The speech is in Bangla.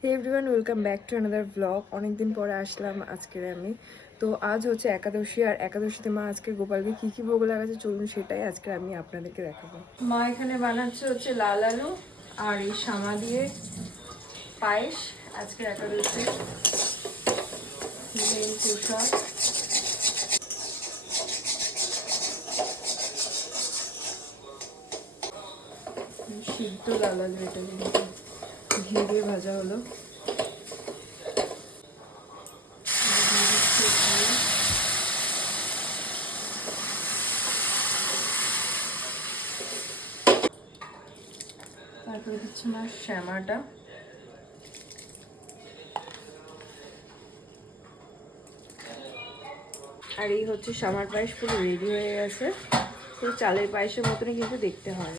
Hey everyone, welcome back to another blog. অনেকদিন পরে আসলাম আজকের আমি। তো আজ হচ্ছে একাদশী, আর একাদশীতে মা আজকে গোপালকে কী কী ভোগ লাগাচ্ছে চলুন সেটাই আজকে আমি আপনাদেরকে দেখাবো। মা এখানে বানাচ্ছে হচ্ছে লাল আলু আর এই শামা দিয়ে পায়েস। আজকে একাদশী মেন প্রসাদ। সিদ্ধ লাল আলু, এটা কিন্তু ঘি দিয়ে ভাজা হলো। তারপরে দিচ্ছি না শ্যামাটা। আর এই হচ্ছে শ্যামার পায়েস পুরো রেডি হয়ে গেছে। সেই চালের পায়েসের মতনই কিন্তু দেখতে হয়।